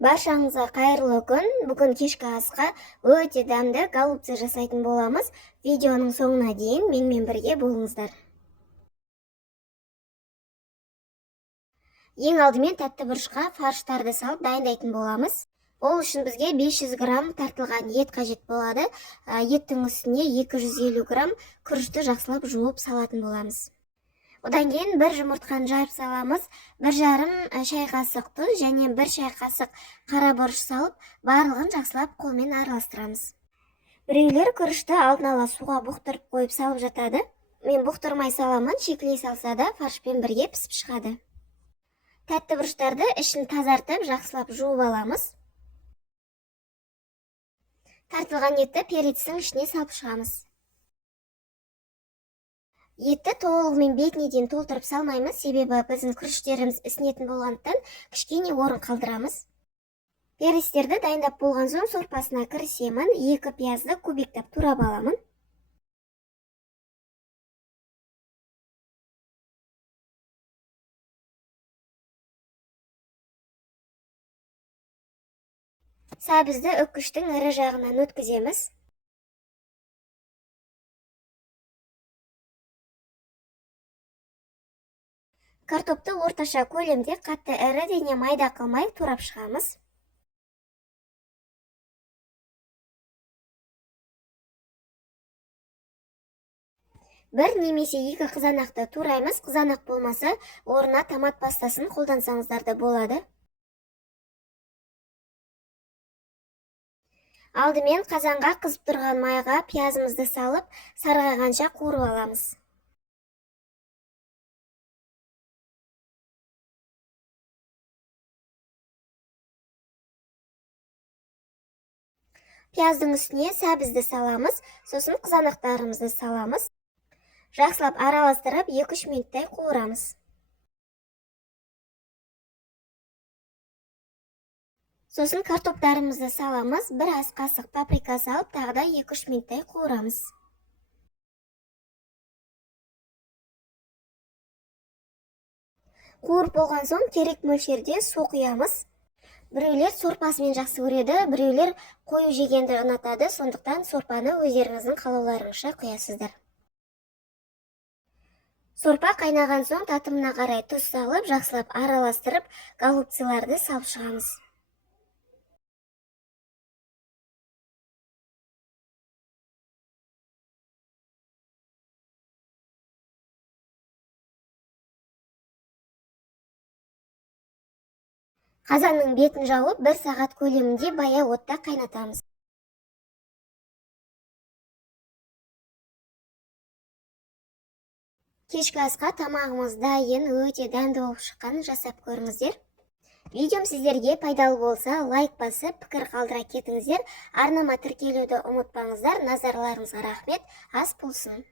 Баршаңызға қайырлы күн. Бүгін кешкі асқа өте дәмді голубцы жасайтын боламыз. Видеоның соңына дейін менімен бірге болыңыздар. Ең алдымен тәтті бұрышқа фарштарды салып дайындайтын боламыз. Ол үшін бізге 500 грамм тартылған ет қажет болады. Еттің үстіне 250 грамм күрішті жақсылап жуып салатын боламыз. Одан кейін бір жұмыртқаны жайып саламыз, 1,5 шай қасық тұз және 1 шай қасық қара бұрыш салып, барлығын жақсылап қолмен араластырамыз. Біреулер күрішті алдын ала суға бұқтырып қойып салып жатады. Мен бұқтырмай саламын, шикілей салса да фаршпен бірге пісіп шығады. Тәтті бұрыштарды ішін тазартып, жақсылап жуып аламыз. Тартылған етті перецтің ішіне салып шығамыз. Етті толығымен бетіне дейін толтырып салмаймыз, себебі біздің күріштеріміз ісінетін болғандықтан кішкене орын қалдырамыз. Перецтерді дайындап болған соң сорпасына кірісемін, 2 пиязды кубиктеп турап аламын. Сәбізді үккіштің ірі жағынан өткіземіз. Картопты орташа көлемде қатты ірі және майда қылмай турап шығамыз. Бір немесе 2 қызанақты тураймыз. Қызанақ болмаса, орнына томат пастасын қолдансаңыздар да болады. Алдымен қазанға қызып тұрған майға пиязымызды салып, сарғайғанша қуырып аламыз. Пияздың үстіне сәбізді саламыз, сосын қызанақтарымызды саламыз. Жақсылап араластырып 2-3 минуттай қуырамыз. Сосын картоптарымызды саламыз, 1 ас қасық паприка салып, тағы да 2-3 минуттай қуырамыз. Қуырып болған соң керек мөлшерде су құямыз. Біреулер сорпасымен жақсы көреді, біреулер қою жегенді ұнатады, сондықтан сорпаны өздеріңіздің қалауларыңызша құясыздар. Сорпа қайнаған соң татымына қарай тұз салып, жақсылап араластырып, голубцыларды салып шығамыз. Қазанның бетін жауып, 1 сағат көлемінде баяу отта қайнатамыз. Кешкі асқа тамағымыз дайын, өте дәмді болып шыққанын жасап көріңіздер. Видеом сіздерге пайдалы болса, лайк басып, пікір қалдыра кетіңіздер. Арнама тіркелуді ұмытпаңыздар. Назарларыңызға рахмет. Ас болсын.